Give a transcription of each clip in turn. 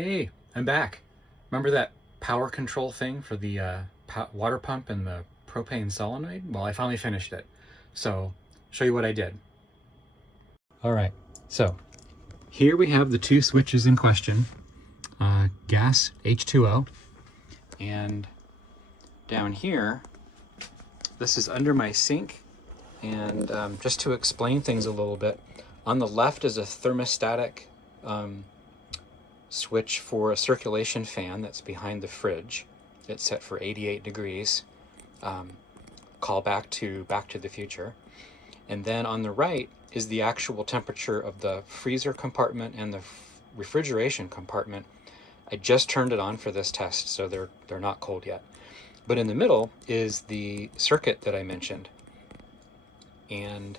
Hey, I'm back. Remember that power control thing for the water pump and the propane solenoid? Well, I finally finished it. So, show you what I did. All right, so here we have the two switches in question. Gas, H2O, and down here, this is under my sink. And just to explain things a little bit, on the left is a thermostatic switch for a circulation fan that's behind the fridge. It's set for 88 degrees. Call back to the Future. And then on the right is the actual temperature of the freezer compartment and the refrigeration compartment. I just turned it on for this test, so they're not cold yet. But in the middle is the circuit that I mentioned. And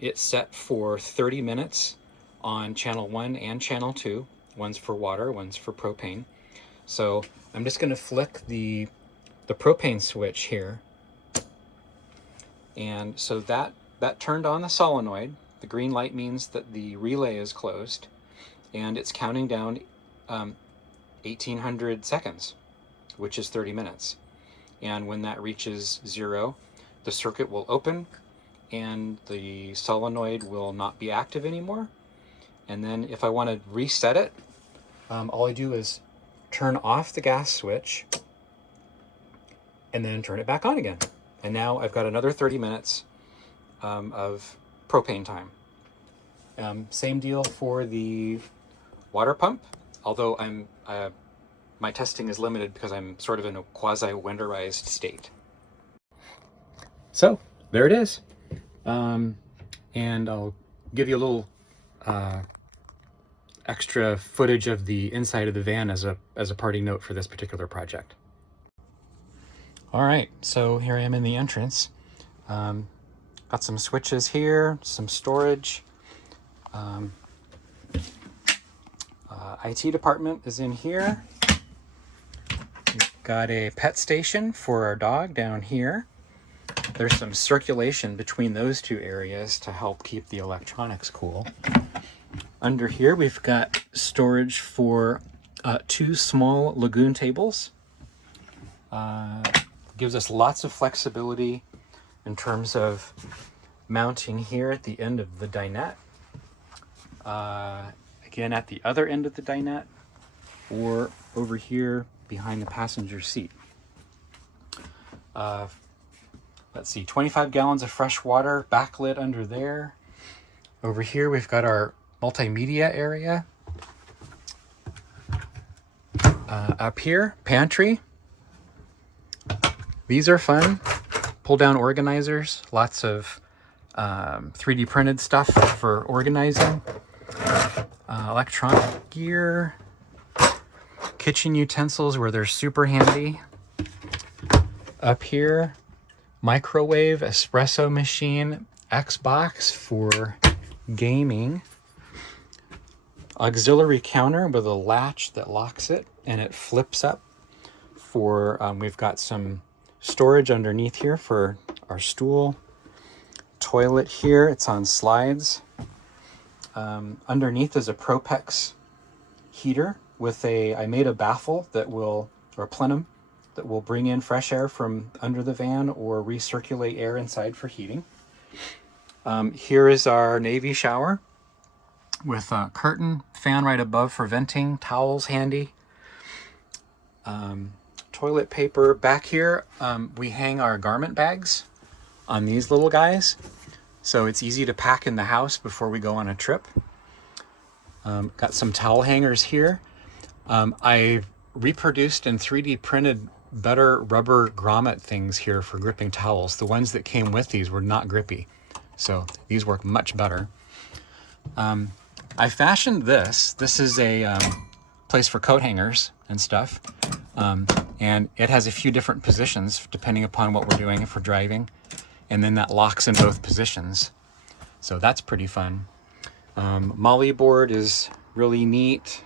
it's set for 30 minutes on channel 1 and channel 2. One's for water, one's for propane. So I'm just going to flick the propane switch here. And so that turned on the solenoid. The green light means that the relay is closed. And it's counting down 1800 seconds, which is 30 minutes. And when that reaches 0, the circuit will open and the solenoid will not be active anymore. And then if I want to reset it, all I do is turn off the gas switch and then turn it back on again. And now I've got another 30 minutes of propane time. Same deal for the water pump, although my testing is limited because I'm sort of in a quasi-winterized state. So there it is. And I'll give you a little extra footage of the inside of the van as a parting note for this particular project. All right, so here I am in the entrance. Got some switches here, some storage. IT department is in here. We've got a pet station for our dog down here. There's some circulation between those two areas to help keep the electronics cool. Under here, we've got storage for 2 small lagoon tables. Gives us lots of flexibility in terms of mounting here at the end of the dinette. Again, at the other end of the dinette, or over here behind the passenger seat. Let's see, 25 gallons of fresh water backlit under there. Over here, we've got our multimedia area. Up here, pantry. These are fun. Pull down organizers. Lots of 3D printed stuff for organizing. Electronic gear. Kitchen utensils where they're super handy. Up here, microwave, espresso machine, Xbox for gaming. Auxiliary counter with a latch that locks it and it flips up for, we've got some storage underneath here for our stool. Toilet here, it's on slides. Underneath is a Propex heater with I made a baffle that will, or a plenum, that will bring in fresh air from under the van or recirculate air inside for heating. Here is our Navy shower with a curtain, fan right above for venting, towels handy. Toilet paper. Back here, we hang our garment bags on these little guys, so it's easy to pack in the house before we go on a trip. Got some towel hangers here. I reproduced and 3D printed better rubber grommet things here for gripping towels. The ones that came with these were not grippy, so these work much better. I fashioned this. This is a place for coat hangers and stuff. And it has a few different positions depending upon what we're doing if we're driving. And then that locks in both positions. So that's pretty fun. Molly board is really neat.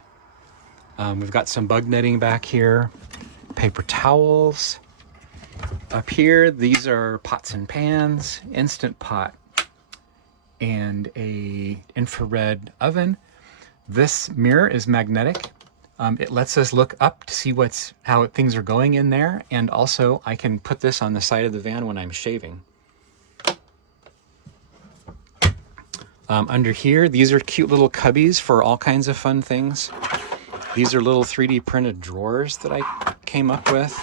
We've got some bug netting back here. Paper towels. Up here, these are pots and pans, Instant Pot, and a infrared oven. This mirror is magnetic. It lets us look up to see how things are going in there, and also I can put this on the side of the van when I'm shaving. Under here, these are cute little cubbies for all kinds of fun things. These are little 3D printed drawers that I came up with.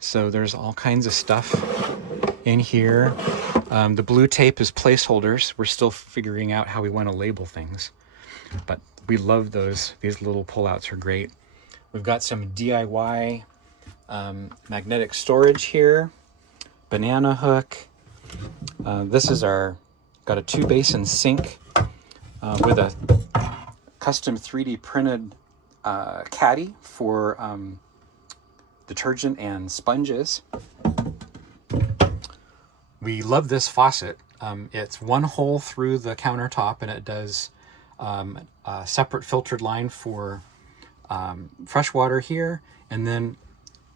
So there's all kinds of stuff in here. The blue tape is placeholders. We're still figuring out how we want to label things, but we love those. These little pullouts are great. We've got some DIY magnetic storage here, banana hook. This is got a 2-basin sink with a custom 3D printed caddy for detergent and sponges. We love this faucet. It's one hole through the countertop, and it does a separate filtered line for fresh water here, and then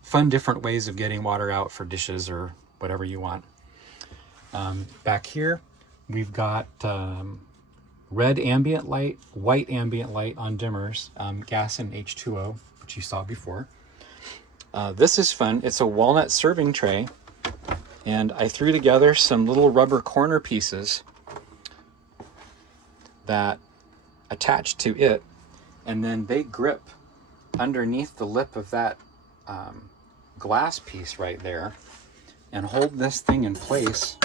fun different ways of getting water out for dishes or whatever you want. Back here, we've got red ambient light, white ambient light on dimmers, gas and H2O, which you saw before. This is fun. It's a walnut serving tray, and I threw together some little rubber corner pieces that attach to it, and then they grip underneath the lip of that glass piece right there and hold this thing in place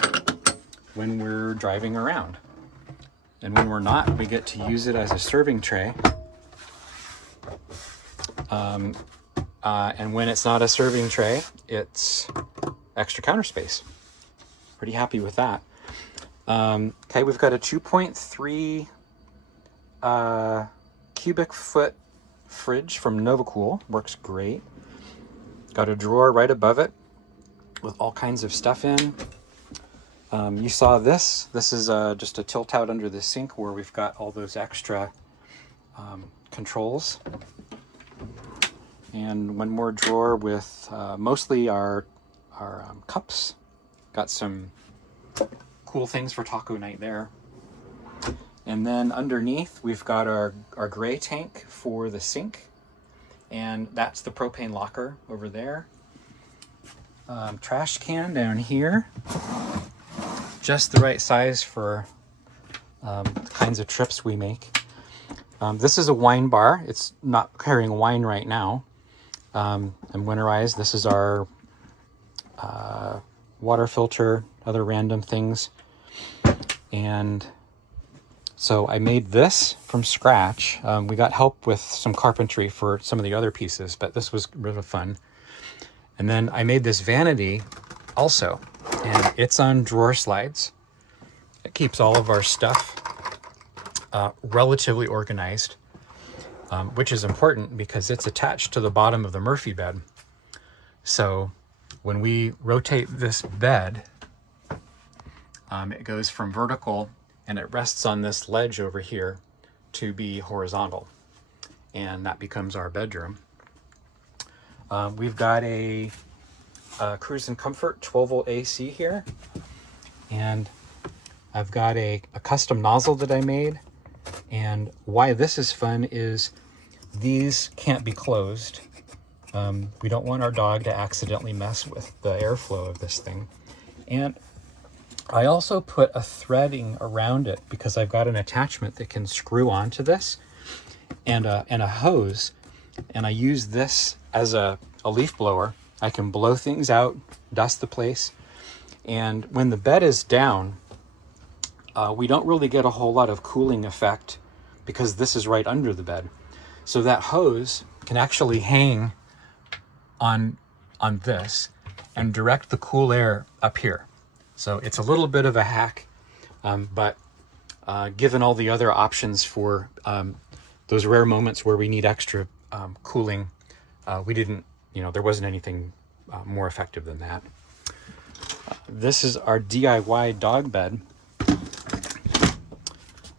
when we're driving around. And when we're not, we get to use it as a serving tray. And when it's not a serving tray, it's extra counter space. Pretty happy with that. Okay, we've got a 2.3 cubic foot fridge from Novacool. Works great. Got a drawer right above it with all kinds of stuff in. You saw this. This is just a tilt out under the sink where we've got all those extra controls. And one more drawer with mostly our cups. Got some cool things for taco night there. And then underneath we've got our gray tank for the sink, and that's the propane locker over there. Trash can down here, just the right size for the kinds of trips we make. This is a wine bar. It's not carrying wine right now. And winterized. This is our water filter, other random things. And so I made this from scratch. We got help with some carpentry for some of the other pieces, but this was really fun. And then I made this vanity also, and it's on drawer slides. It keeps all of our stuff relatively organized, which is important because it's attached to the bottom of the Murphy bed. So when we rotate this bed, it goes from vertical and it rests on this ledge over here to be horizontal, and that becomes our bedroom. We've got a Cruise and Comfort 12-volt AC here, and I've got a custom nozzle that I made. And why this is fun is these can't be closed. We don't want our dog to accidentally mess with the airflow of this thing. And I also put a threading around it because I've got an attachment that can screw onto this, and a hose. And I use this as a leaf blower. I can blow things out, dust the place. And when the bed is down, we don't really get a whole lot of cooling effect because this is right under the bed. So that hose can actually hang on this and direct the cool air up here. So it's a little bit of a hack, but given all the other options for those rare moments where we need extra cooling, we didn't, there wasn't anything more effective than that. This is our DIY dog bed.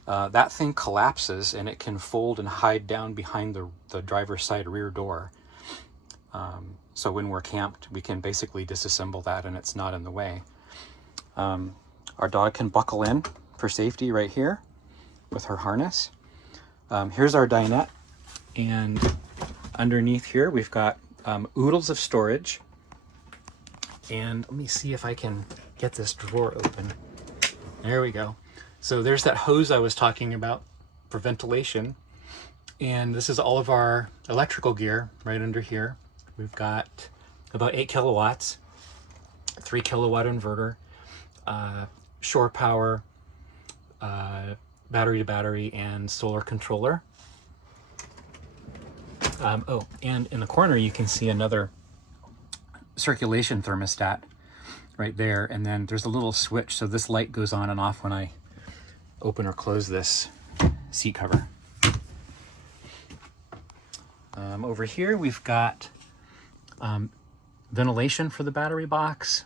That thing collapses and it can fold and hide down behind the driver's side rear door. So when we're camped, we can basically disassemble that and it's not in the way. Our dog can buckle in for safety right here with her harness. Here's our dinette, and underneath here, we've got oodles of storage. And let me see if I can get this drawer open. There we go. So there's that hose I was talking about for ventilation. And this is all of our electrical gear right under here. We've got about 8 kilowatts, 3 kilowatt inverter, shore power, battery to battery, and solar controller. Oh, and in the corner you can see another circulation thermostat right there, and then there's a little switch, so this light goes on and off when I open or close this seat cover. Over here we've got ventilation for the battery box,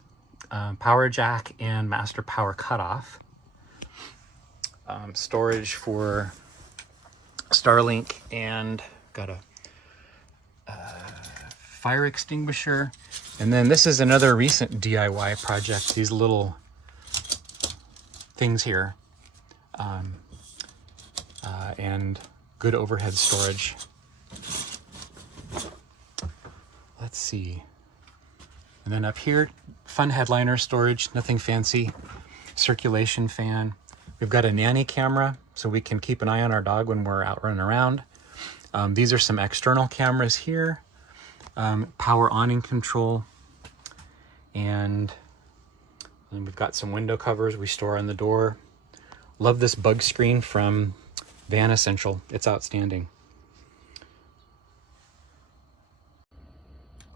power jack, and master power cutoff. Storage for Starlink, and got a fire extinguisher. And then this is another recent DIY project, these little things here, and good overhead storage. Let's see. And then up here, fun headliner storage, nothing fancy. Circulation fan. We've got a nanny camera, so we can keep an eye on our dog when we're out running around. These are some external cameras here. Power awning control. And then we've got some window covers we store on the door. Love this bug screen from Van Essential. It's outstanding.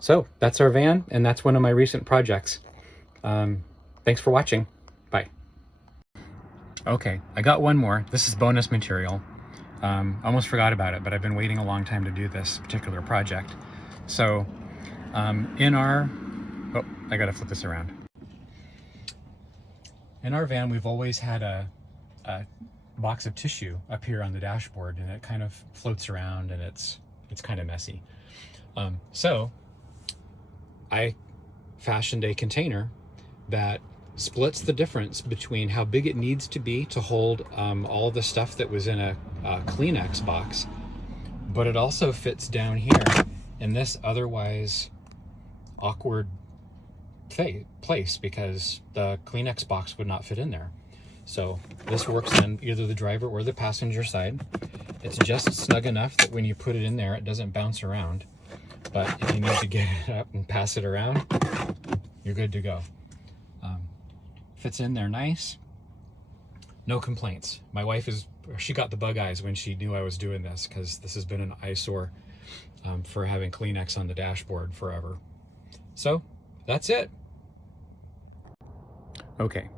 So that's our van, and that's one of my recent projects. Thanks for watching. Bye. Okay, I got one more. This is bonus material. Almost forgot about it, but I've been waiting a long time to do this particular project. So in our, oh, I gotta flip this around. In our van, we've always had a box of tissue up here on the dashboard, and it kind of floats around, and it's kind of messy. So I fashioned a container that splits the difference between how big it needs to be to hold all the stuff that was in a Kleenex box, but it also fits down here in this otherwise awkward place because the Kleenex box would not fit in there. So this works on either the driver or the passenger side. It's just snug enough that when you put it in there, it doesn't bounce around. But if you need to get it up and pass it around, you're good to go. Fits in there nice. No complaints. My wife she got the bug eyes when she knew I was doing this, because this has been an eyesore for having Kleenex on the dashboard forever. So that's it. Okay,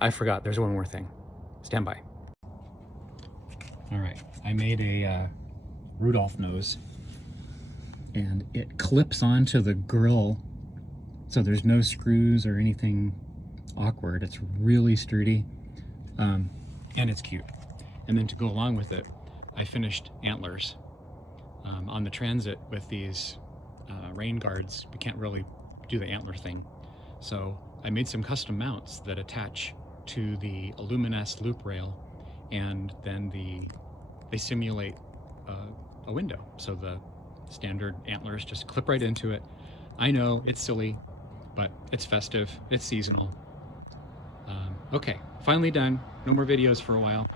I forgot, there's one more thing. Stand by. All right, I made a Rudolph nose, and it clips onto the grill, so there's no screws or anything awkward. It's really sturdy, and it's cute. And then to go along with it, I finished antlers on the Transit with these rain guards. We can't really do the antler thing, so I made some custom mounts that attach to the Illuminess loop rail, and then they simulate a window, so the standard antlers just clip right into it. I know it's silly, but it's festive, it's seasonal. Okay, finally done. No more videos for a while.